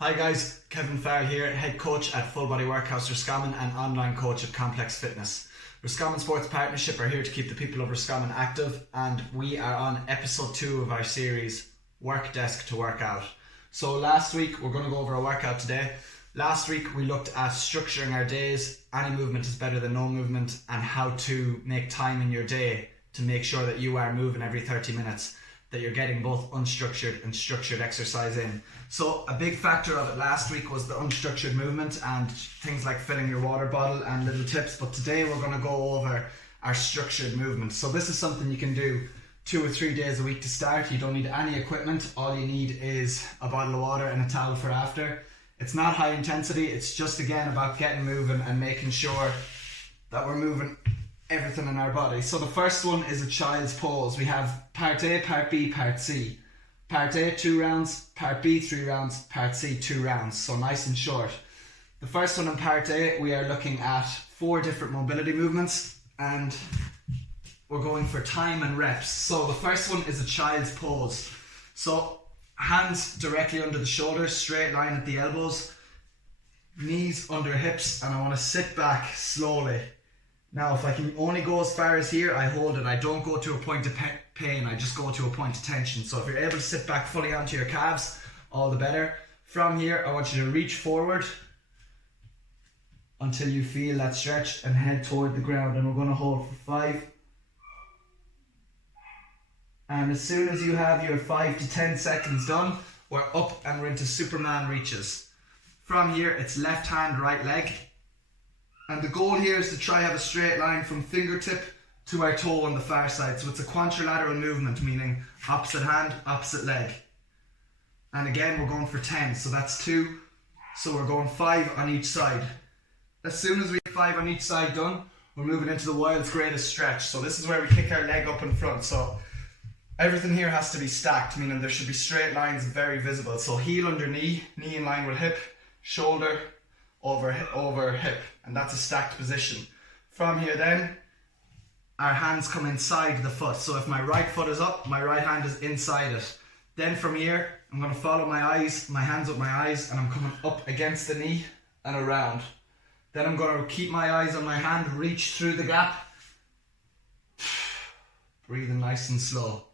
Hi guys, Kevin Farrell here, head coach at Full Body Workhouse Roscommon and online coach at Complex Fitness. Roscommon Sports Partnership are here to keep the people of Roscommon active, and we are on episode 2 of our series, Work Desk to Workout. So last week, we're going to go over a workout today. Last week we looked at structuring our days, any movement is better than no movement, and how to make time in your day to make sure that you are moving every 30 minutes, that you're getting both unstructured and structured exercise in. So a big factor of it last week was the unstructured movement and things like filling your water bottle and little tips, but today we're going to go over our structured movement. So this is something you can do 2 or 3 days a week to start. You don't need any equipment, all you need is a bottle of water and a towel for after. It's not high intensity, it's just again about getting moving and making sure that we're moving everything in our body. So the first one is a child's pose. We have part A, part B, part C. Part A 2 rounds, part B 3 rounds, part C 2 rounds, so nice and short. The first one in part A, we are looking at 4 different mobility movements and we're going for time and reps. So the first one is a child's pose. So hands directly under the shoulders, straight line at the elbows, knees under hips, and I want to sit back slowly. Now if I can only go as far as here, I hold it. I don't go to a point of pain, I just go to a point of tension. So if you're able to sit back fully onto your calves, all the better. From here, I want you to reach forward until you feel that stretch and head toward the ground. And we're going to hold for 5. And as soon as you have your 5 to 10 seconds done, we're up and we're into Superman reaches. From here, it's left hand, right leg. And the goal here is to try have a straight line from fingertip to our toe on the far side. So it's a contralateral movement, meaning opposite hand, opposite leg. And again, we're going for 10, so that's 2. So we're going 5 on each side. As soon as we have 5 on each side done, we're moving into the world's greatest stretch. So this is where we kick our leg up in front. So everything here has to be stacked, meaning there should be straight lines very visible. So heel under knee, knee in line with hip, shoulder over hip, and that's a stacked position. From here then, our hands come inside the foot. So if my right foot is up, my right hand is inside it. Then from here, I'm going to follow my eyes, my hands up my eyes, and I'm coming up against the knee and around. Then I'm going to keep my eyes on my hand, reach through the gap. Breathing nice and slow.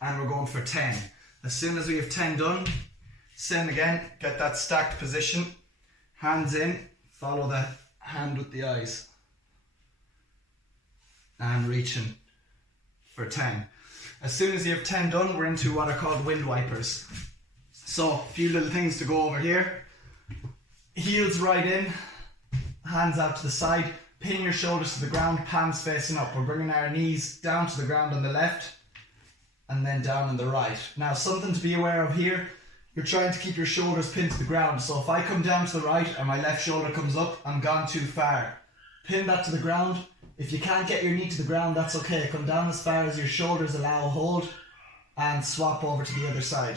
And we're going for 10. As soon as we have 10 done, same again, get that stacked position, hands in, follow the hand with the eyes, and reaching for 10. As soon as you have 10 done, we're into what are called wind wipers. So, a few little things to go over here. Heels right in, hands out to the side, pin your shoulders to the ground, palms facing up. We're bringing our knees down to the ground on the left, and then down on the right. Now, something to be aware of here, you're trying to keep your shoulders pinned to the ground. So if I come down to the right and my left shoulder comes up, I'm gone too far. Pin that to the ground. If you can't get your knee to the ground, that's okay. Come down as far as your shoulders allow a hold and swap over to the other side.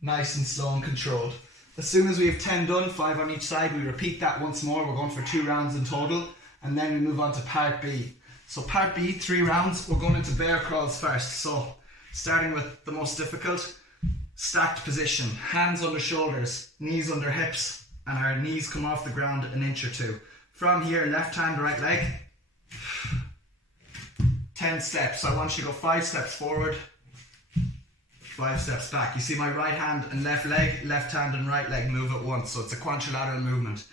Nice and slow and controlled. As soon as we have 10 done, 5 on each side, we repeat that once more. We're going for 2 rounds in total, and then we move on to part B. So part B, 3 rounds, we're going into bear crawls first. So starting with the most difficult, stacked position, hands under shoulders, knees under hips, and our knees come off the ground an inch or 2. From here, left hand, right leg, 10 steps. So I want you to go 5 steps forward, 5 steps back. You see my right hand and left leg, left hand and right leg move at once. So it's a contralateral movement.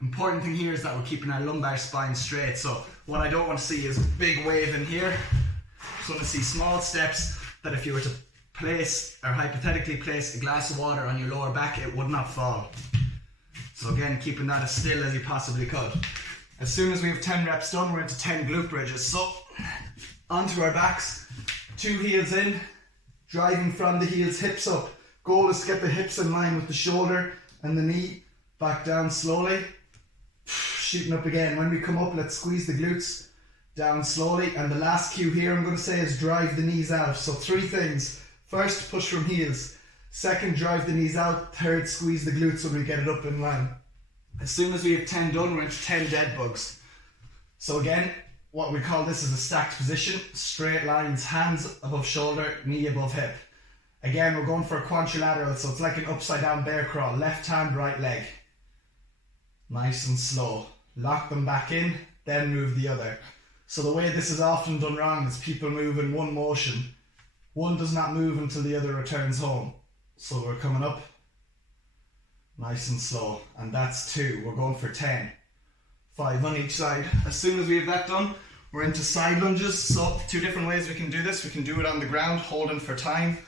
Important thing here is that we're keeping our lumbar spine straight. So what I don't want to see is a big wave in here. So I want to see small steps that if you were to place or hypothetically place a glass of water on your lower back, it would not fall. So again, keeping that as still as you possibly could. As soon as we have 10 reps done, we're into 10 glute bridges. So onto our backs, 2 heels in, driving from the heels, hips up. Goal is to get the hips in line with the shoulder and the knee, back down slowly, shooting up again. When we come up, let's squeeze the glutes down slowly, and the last cue here I'm going to say is drive the knees out. So 3 things. First, push from heels. Second, drive the knees out. Third, squeeze the glutes when we get it up in line. As soon as we have 10 done, we're into 10 dead bugs. So again, what we call this is a stacked position. Straight lines, hands above shoulder, knee above hip. Again, we're going for a quadrilateral, so it's like an upside down bear crawl. Left hand, right leg. Nice and slow. Lock them back in, then move the other. So the way this is often done wrong is people move in one motion. One does not move until the other returns home. So we're coming up, nice and slow, and that's 2. We're going for 10. 5 on each side. As soon as we have that done, we're into side lunges. So 2 different ways we can do this. We can do it on the ground, holding for time.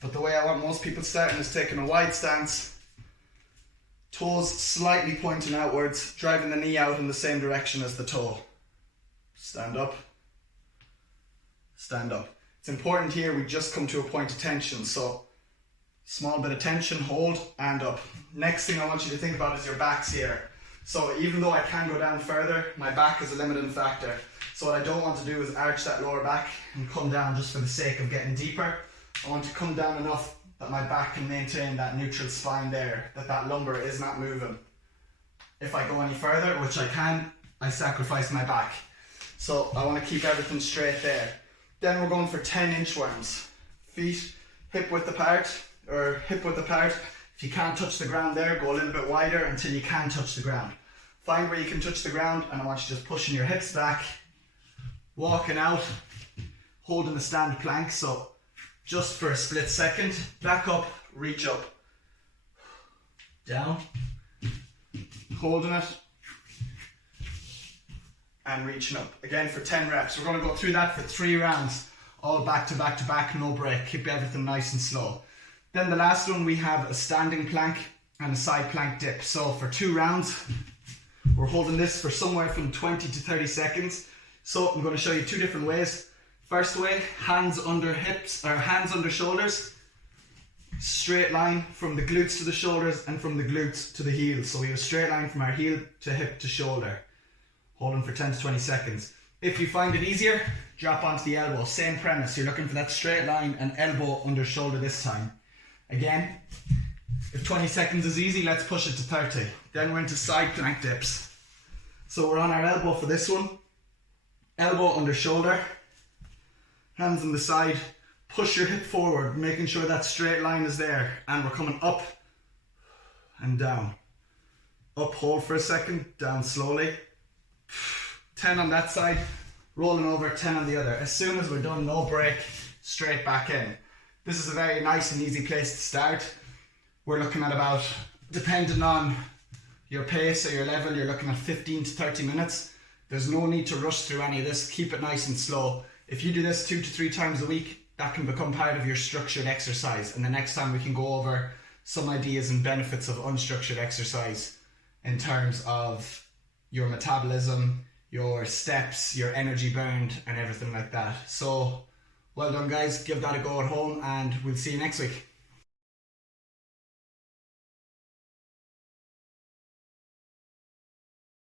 But the way I want most people starting is taking a wide stance, toes slightly pointing outwards, driving the knee out in the same direction as the toe. Stand up, stand up. It's important here we just come to a point of tension, so small bit of tension, hold, and up. Next thing I want you to think about is your backs here. So even though I can go down further, my back is a limiting factor. So what I don't want to do is arch that lower back and come down just for the sake of getting deeper. I want to come down enough that my back can maintain that neutral spine there, that lumbar is not moving. If I go any further, which I can, I sacrifice my back. So I want to keep everything straight there. Then we're going for 10 inchworms. Feet hip width apart, or hip width apart. If you can't touch the ground there, go a little bit wider until you can touch the ground. Find where you can touch the ground, and I want you just pushing your hips back, walking out, holding the stand plank. So just for a split second, back up, reach up, down, holding it, and reaching up. Again for 10 reps. We're going to go through that for 3 rounds, all back to back to back, no break. Keep everything nice and slow. Then the last one, we have a standing plank and a side plank dip. So for 2 rounds, we're holding this for somewhere from 20 to 30 seconds. So I'm going to show you 2 different ways. First way, hands under hips, or hands under shoulders. Straight line from the glutes to the shoulders and from the glutes to the heels. So we have a straight line from our heel to hip to shoulder. Holding for 10 to 20 seconds. If you find it easier, drop onto the elbow. Same premise, you're looking for that straight line and elbow under shoulder this time. Again, if 20 seconds is easy, let's push it to 30. Then we're into side plank dips. So we're on our elbow for this one. Elbow under shoulder. Hands on the side. Push your hip forward, making sure that straight line is there. And we're coming up and down. Up, hold for a second, down slowly. 10 on that side, rolling over, 10 on the other. As soon as we're done, no break, straight back in. This is a very nice and easy place to start. We're looking at about, depending on your pace or your level, you're looking at 15 to 30 minutes. There's no need to rush through any of this. Keep it nice and slow. If you do this 2 to 3 times a week, that can become part of your structured exercise. And the next time we can go over some ideas and benefits of unstructured exercise in terms of your metabolism, your steps, your energy burned, and everything like that. So, well done guys, give that a go at home, and we'll see you next week.